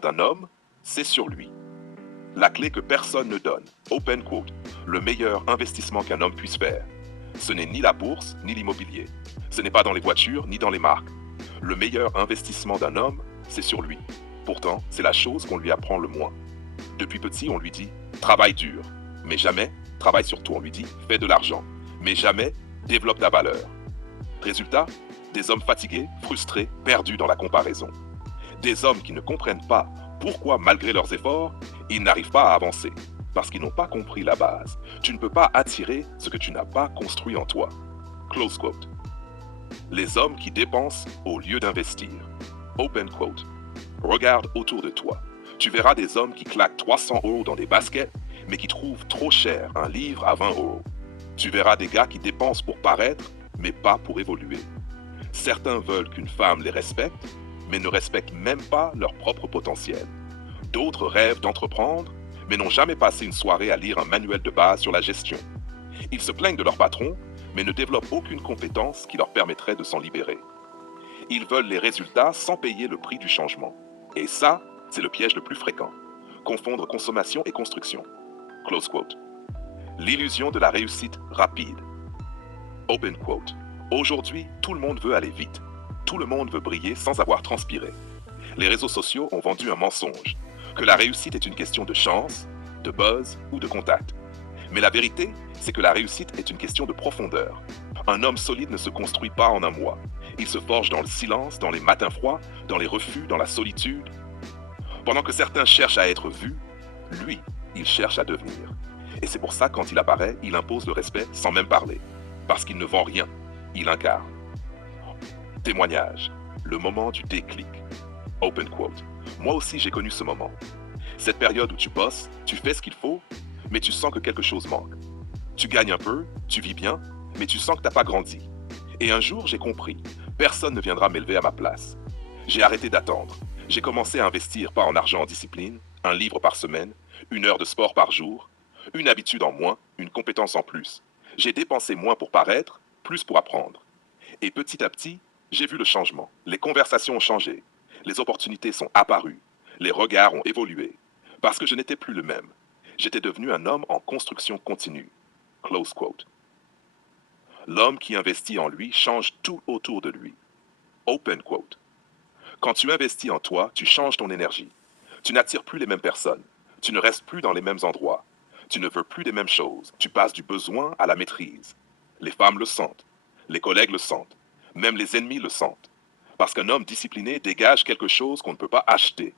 d'un homme, c'est sur lui. La clé que personne ne donne, open quote, le meilleur investissement qu'un homme puisse faire. Ce n'est ni la bourse, ni l'immobilier. Ce n'est pas dans les voitures, ni dans les marques. Le meilleur investissement d'un homme, c'est sur lui. Pourtant, c'est la chose qu'on lui apprend le moins. Depuis petit, on lui dit « travaille dur », mais jamais « travaille sur toi ». On lui dit « fais de l'argent », mais jamais « développe ta valeur ». Résultat, des hommes fatigués, frustrés, perdus dans la comparaison. Des hommes qui ne comprennent pas pourquoi, malgré leurs efforts, ils n'arrivent pas à avancer. Parce qu'ils n'ont pas compris la base. Tu ne peux pas attirer ce que tu n'as pas construit en toi. Close quote. Les hommes qui dépensent au lieu d'investir. Open quote. Regarde autour de toi. Tu verras des hommes qui claquent 300 € dans des baskets, mais qui trouvent trop cher un livre à 20 €. Tu verras des gars qui dépensent pour paraître, mais pas pour évoluer. Certains veulent qu'une femme les respecte, mais ne respectent même pas leur propre potentiel. D'autres rêvent d'entreprendre, mais n'ont jamais passé une soirée à lire un manuel de base sur la gestion. Ils se plaignent de leur patron, mais ne développent aucune compétence qui leur permettrait de s'en libérer. Ils veulent les résultats sans payer le prix du changement. Et ça, c'est le piège le plus fréquent. Confondre consommation et construction. Close quote. L'illusion de la réussite rapide. Open quote. Aujourd'hui, tout le monde veut aller vite. Tout le monde veut briller sans avoir transpiré. Les réseaux sociaux ont vendu un mensonge, que la réussite est une question de chance, de buzz ou de contact. Mais la vérité, c'est que la réussite est une question de profondeur. Un homme solide ne se construit pas en un mois. Il se forge dans le silence, dans les matins froids, dans les refus, dans la solitude. Pendant que certains cherchent à être vus, lui, il cherche à devenir. Et c'est pour ça, quand il apparaît, il impose le respect sans même parler. Parce qu'il ne vend rien, il incarne. Témoignage, le moment du déclic. Open quote. Moi aussi, j'ai connu ce moment. Cette période où tu bosses, tu fais ce qu'il faut, mais tu sens que quelque chose manque. Tu gagnes un peu, tu vis bien, mais tu sens que tu n'as pas grandi. Et un jour, j'ai compris, personne ne viendra m'élever à ma place. J'ai arrêté d'attendre. J'ai commencé à investir pas en argent en discipline, un livre par semaine, 1 heure de sport par jour, une habitude en moins, une compétence en plus. J'ai dépensé moins pour paraître, plus pour apprendre. Et petit à petit, j'ai vu le changement. Les conversations ont changé. Les opportunités sont apparues. Les regards ont évolué. Parce que je n'étais plus le même. J'étais devenu un homme en construction continue. Close quote. L'homme qui investit en lui change tout autour de lui. Open quote. Quand tu investis en toi, tu changes ton énergie. Tu n'attires plus les mêmes personnes. Tu ne restes plus dans les mêmes endroits. Tu ne veux plus les mêmes choses. Tu passes du besoin à la maîtrise. Les femmes le sentent. Les collègues le sentent. Même les ennemis le sentent. Parce qu'un homme discipliné dégage quelque chose qu'on ne peut pas acheter.